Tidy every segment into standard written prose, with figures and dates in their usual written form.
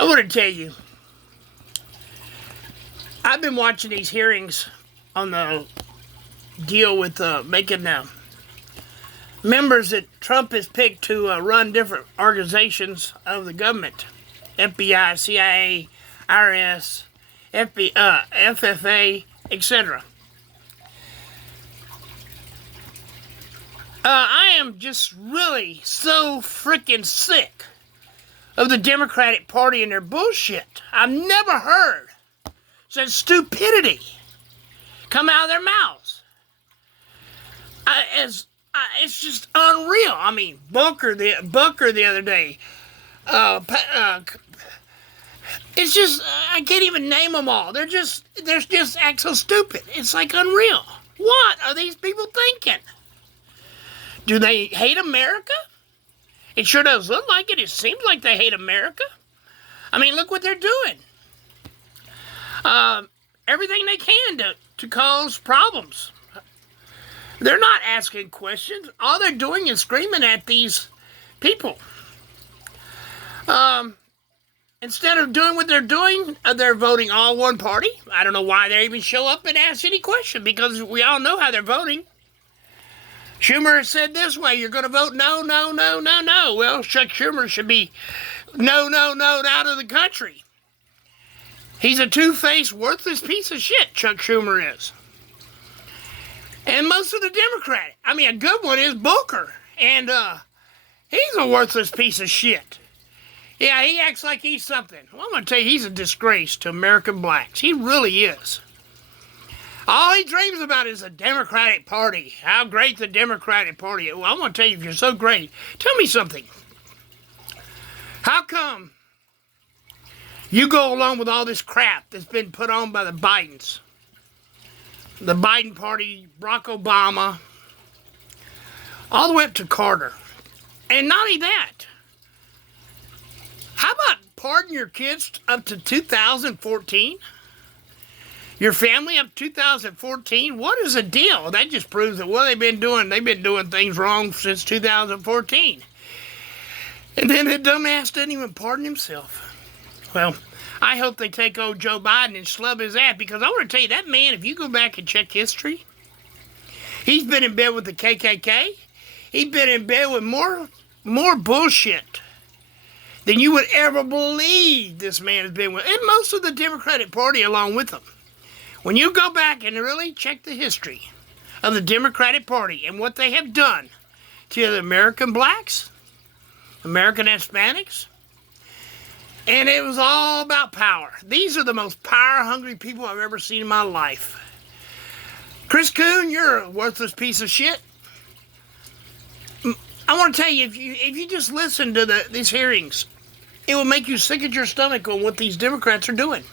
I want to tell you, I've been watching these hearings on the deal with making members that Trump has picked to run different organizations of the government. FBI, CIA, IRS, FFA, etc. I am just really so freaking sick of the Democratic Party and their bullshit. I've never heard such stupidity come out of their mouths. It's just unreal. I mean, Booker the other day. It's just I can't even name them all. They're just act so stupid. It's like unreal. What are these people thinking? Do they hate America? It sure does look like it. It seems like they hate America. I mean, look what they're doing. Everything they can to cause problems. They're not asking questions. All they're doing is screaming at these people. Instead of doing what they're doing, they're voting all one party. I don't know why they even show up and ask any question, because we all know how they're voting. Schumer said this way, you're going to vote no, no, no, no, no. Well, Chuck Schumer should be no, no, no, out of the country. He's a two-faced, worthless piece of shit, Chuck Schumer is. And most of the Democratic, a good one is Booker. And he's a worthless piece of shit. Yeah, he acts like he's something. Well, I'm going to tell you, he's a disgrace to American blacks. He really is. All he dreams about is the Democratic Party. How great the Democratic Party is. Well, I'm going to tell you, if you're so great, tell me something. How come you go along with all this crap that's been put on by the Bidens? The Biden party, Barack Obama, all the way up to Carter. And not only that, how about pardon your kids up to 2014? Your family up to 2014? What is the deal? That just proves that what they've been doing things wrong since 2014. And then the dumbass didn't even pardon himself. Well, I hope they take old Joe Biden and slub his ass, because I want to tell you, that man, if you go back and check history, he's been in bed with the KKK. He's been in bed with more bullshit than you would ever believe this man has been with. And most of the Democratic Party along with him. When you go back and really check the history of the Democratic Party and what they have done to the American blacks, American Hispanics, and it was all about power. These are the most power-hungry people I've ever seen in my life. Chris Coon, you're a worthless piece of shit. I want to tell you, if you just listen to these hearings, it will make you sick at your stomach on what these Democrats are doing.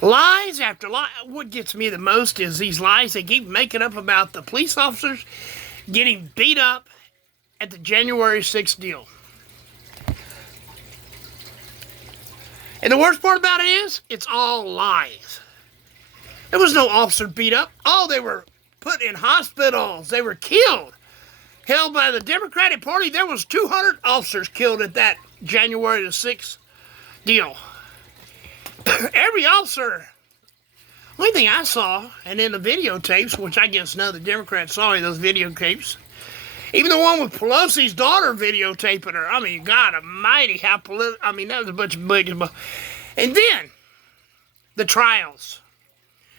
Lies after lies. What gets me the most is these lies they keep making up about the police officers getting beat up at the January 6th deal. And the worst part about it is, it's all lies. There was no officer beat up. They were put in hospitals. They were killed. Held by the Democratic Party, there was 200 officers killed at that January the 6th deal. Every officer, only thing I saw, and in the videotapes, which I guess none of the Democrats saw in those videotapes, even the one with Pelosi's daughter videotaping her. God almighty, how that was a bunch of big. And then, the trials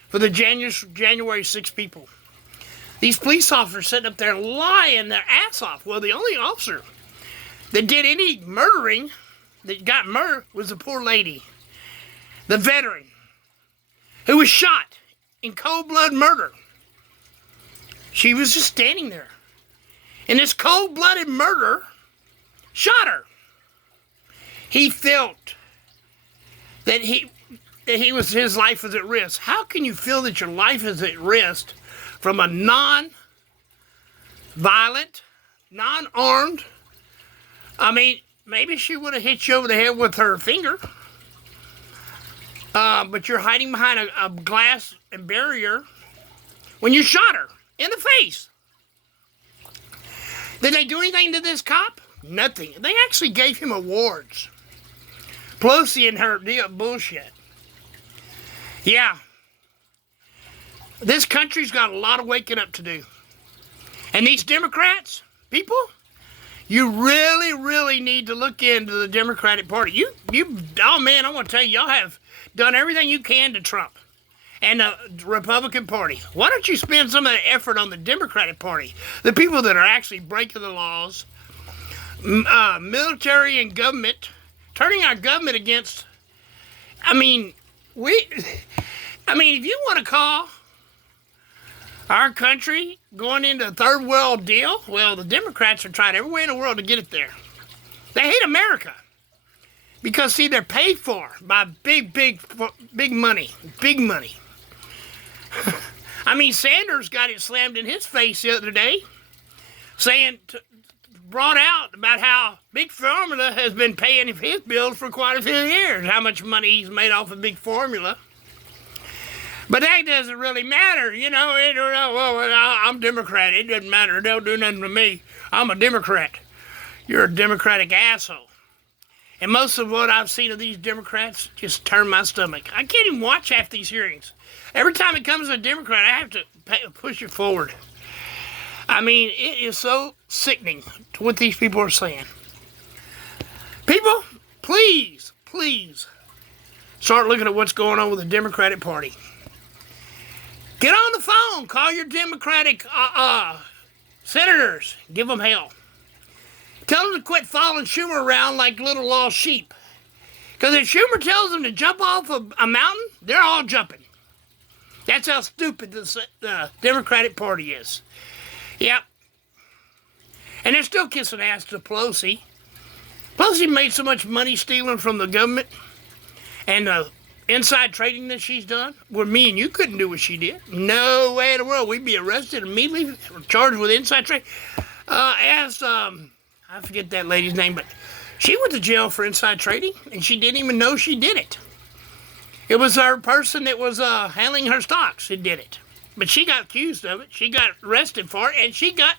for the January 6 people. These police officers sitting up there lying their ass off. Well, the only officer that did any murdering, that got murdered, was the poor lady. The veteran, who was shot in cold-blood murder. She was just standing there. And this cold-blooded murderer shot her. He felt that his life was at risk. How can you feel that your life is at risk from a non-violent, non-armed? Maybe she would have hit you over the head with her finger. But you're hiding behind a glass and barrier when you shot her in the face. Did they do anything to this cop? Nothing. They actually gave him awards Pelosi and her deal bullshit. Yeah. This country's got a lot of waking up to do. And these Democrats, people, you really, really need to look into the Democratic Party. Oh man, I want to tell you, y'all have done everything you can to Trump and the Republican Party. Why don't you spend some of that effort on the Democratic Party? The people that are actually breaking the laws, military and government, turning our government against, if you want to call our country going into a third world deal, well, the Democrats are trying every way in the world to get it there. They hate America because, see, they're paid for by big money. Big money. Sanders got it slammed in his face the other day, brought out about how Big Formula has been paying his bills for quite a few years, how much money he's made off of Big Formula. But that doesn't really matter, I'm Democrat. It doesn't matter. It don't do nothing to me. I'm a Democrat. You're a Democratic asshole. And most of what I've seen of these Democrats just turn my stomach. I can't even watch half these hearings. Every time it comes to a Democrat, I have to push it forward. It is so sickening to what these people are saying. People, please start looking at what's going on with the Democratic Party. Get on the phone. Call your Democratic senators. Give them hell. Tell them to quit following Schumer around like little lost sheep. Because if Schumer tells them to jump off a mountain, they're all jumping. That's how stupid the Democratic Party is. Yep. And they're still kissing ass to Pelosi. Pelosi made so much money stealing from the government and inside trading that she's done, where me and you couldn't do what she did. No way in the world. We'd be arrested immediately, charged with inside trade. I forget that lady's name, but she went to jail for inside trading, and she didn't even know she did it. It was her person that was handling her stocks that did it. But she got accused of it. She got arrested for it, and she got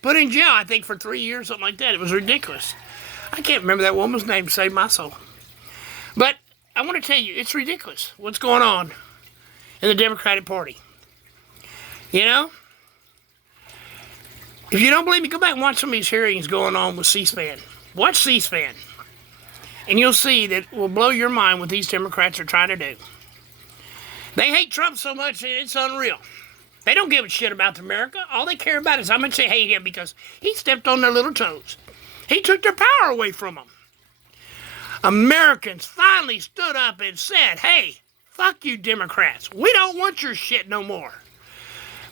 put in jail, I think, for 3 years, something like that. It was ridiculous. I can't remember that woman's name to save my soul. But I want to tell you, it's ridiculous what's going on in the Democratic Party. If you don't believe me, go back and watch some of these hearings going on with C-SPAN. Watch C-SPAN. And you'll see that it will blow your mind what these Democrats are trying to do. They hate Trump so much that it's unreal. They don't give a shit about America. All they care about is how much they hate him because he stepped on their little toes. He took their power away from them. Americans finally stood up and said, hey, fuck you Democrats. We don't want your shit no more.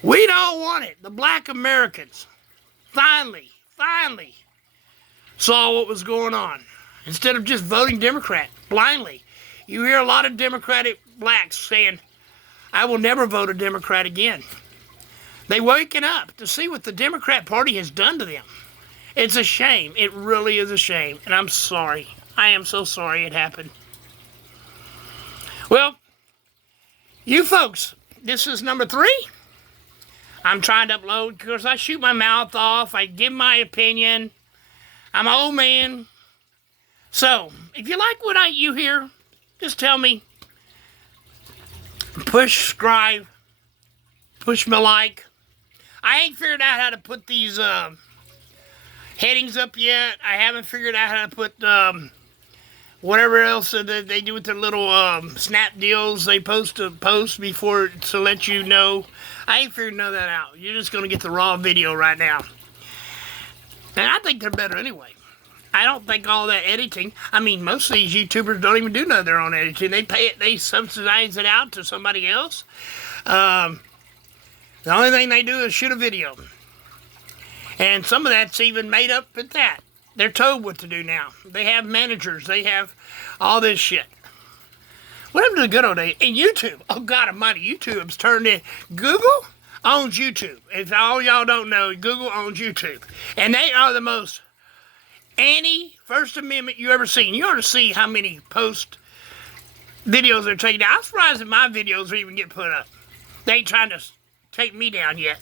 We don't want it. The black Americans finally saw what was going on. Instead of just voting Democrat blindly. You hear a lot of Democratic blacks saying, I will never vote a Democrat again. They're waking up to see what the Democrat Party has done to them. It's a shame. It really is a shame. And I'm sorry. I am so sorry it happened. Well, you folks, this is number 3. I'm trying to upload because I shoot my mouth off. I give my opinion. I'm an old man. So, if you like what you hear, just tell me. Push subscribe. Push my like. I ain't figured out how to put these headings up yet. I haven't figured out how to put whatever else that they do with their little snap deals they post before to let you know. I ain't figured none of that out. You're just going to get the raw video right now. And I think they're better anyway. I don't think all that editing. Most of these YouTubers don't even do none of their own editing. They pay it. They subsidize it out to somebody else. The only thing they do is shoot a video. And some of that's even made up at that. They're told what to do now. They have managers. They have all this shit. What happened to the good old days? And YouTube. Oh, God almighty. YouTube's turned in. Google owns YouTube. If all y'all don't know, Google owns YouTube. And they are the most First Amendment you ever seen. You ought to see how many post videos they're taking down. I'm surprised that my videos even get put up. They ain't trying to take me down yet.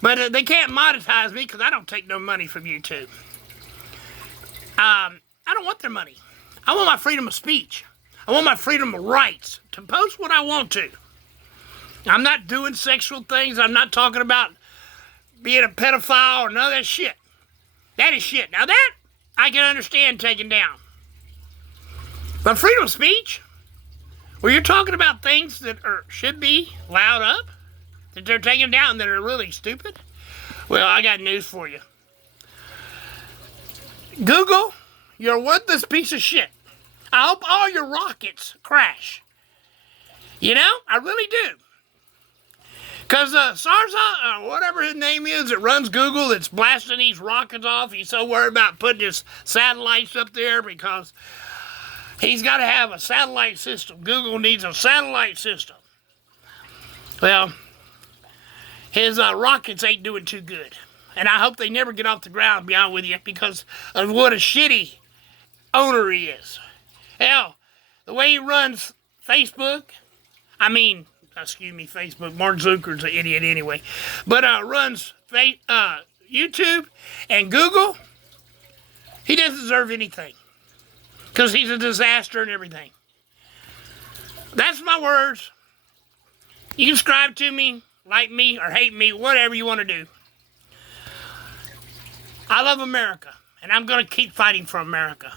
But they can't monetize me because I don't take no money from YouTube. I don't want their money. I want my freedom of speech. I want my freedom of rights to post what I want to. I'm not doing sexual things. I'm not talking about being a pedophile or none of that shit. That is shit. Now that I can understand taking down. But freedom of speech, where you're talking about things that should be loud up, that they're taking down that are really stupid, well, I got news for you. Google, you're a worthless piece of shit. I hope all your rockets crash. You know, I really do. Because Sarza, whatever his name is, that runs Google, that's blasting these rockets off, he's so worried about putting his satellites up there because he's got to have a satellite system. Google needs a satellite system. Well, his rockets ain't doing too good. And I hope they never get off the ground, to be honest with you, because of what a shitty owner he is. Hell, the way he runs Facebook, Facebook, Mark Zuckerberg's an idiot anyway, but runs YouTube and Google, he doesn't deserve anything. Because he's a disaster and everything. That's my words. You can subscribe to me, like me, or hate me, whatever you want to do. I love America, and I'm going to keep fighting for America.